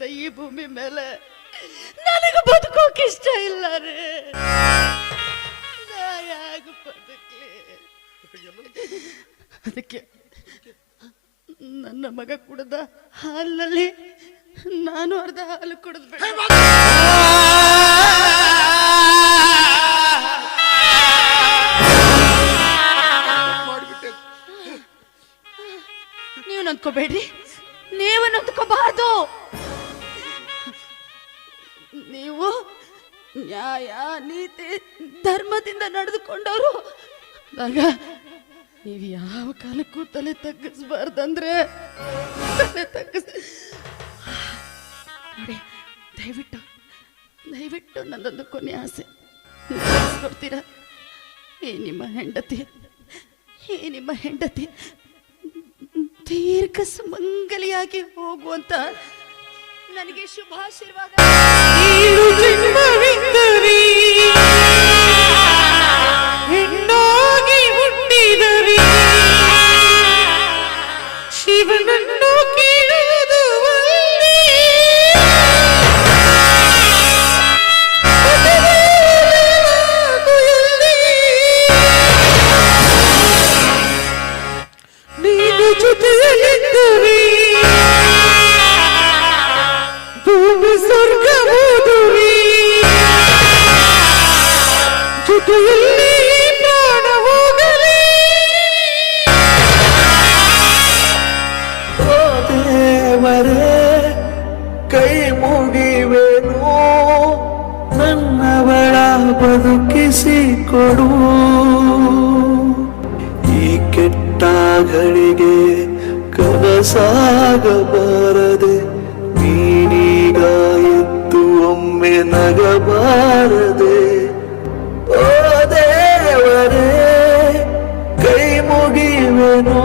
ಹುಟ್ಟಿದ ಈ ಭೂಮಿ ಮೇಲೆ ನನಗೆ ಬದುಕೋಕೆ ಇಷ್ಟ ಇಲ್ಲ ರೀ. ಯಾಕೆ ಬದುಕ್ಲಿ? ಅದಕ್ಕೆ ನನ್ನ ಮಗ ಕುಡಿದ ಹಾಲಿನಲ್ಲಿ ನಾನು ಅರ್ಧ ಹಾಲು ಕುಡಿದ್ಬಿಟ್ಟೆ. ನೀವು ನೊಂದ್ಕೋಬೇಡ್ರಿ, ನೀವು ನೊಂದ್ಕೋಬಾರ್ದು. ನೀವು ನ್ಯಾಯ ನೀತಿ ಧರ್ಮದಿಂದ ನಡೆದುಕೊಂಡವರು ಆಗ ನೀವು ಯಾವ ಕಾಲಕ್ಕೂ ತಲೆ ತಗ್ಗಿಸ್ಬಾರ್ದಂದ್ರೆ ತಲೆ ನೋಡಿ, ದಯವಿಟ್ಟು ನನ್ನೊಂದು ಕೊನೆ ಆಸೆ ಕೊಡ್ತೀರಾ? ಈ ನಿಮ್ಮ ಹೆಂಡತಿ ದೀರ್ಘ ಸುಮಂಗಲಿಯಾಗಿ ಹೋಗುವಂತ ನನಗೆ ಶುಭಾಶೀರ್ವಾದ. ಹೆಣ್ಣಾಗಿ ಹುಟ್ಟಿದರಿ ಶಿವನನ್ನು ಕೇಳುವುದು ನೀನು ಜೊತೆಯಲ್ಲಿದ್ದರೆ ಭೂಮಿ ಸ್ವರ್ಗವಾದುರಿ, ಜೊತೆಯಲ್ಲಿ ಪ್ರಾಣ ಹೋಗಲಿ. ಓ ದೇವರೇ, ಕೈ ಮುಗಿವೆನು, ನನ್ನವಳ ಬದುಕಿಸಿಕೊಡು. ಈ ಕೆಟ್ಟ ಗಳಿಗೆ ಕನಸಾಗಬಾರದೆ, ನೀನೀಗ ಎದ್ದು ಒಮ್ಮೆ ನಗಬಾರದೆ. ಓ ದೇವರೇ, ಕೈ ಮುಗಿವೆನು,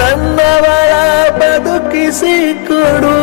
ನನ್ನವಳ ಬದುಕಿಸಿಕೊಡು.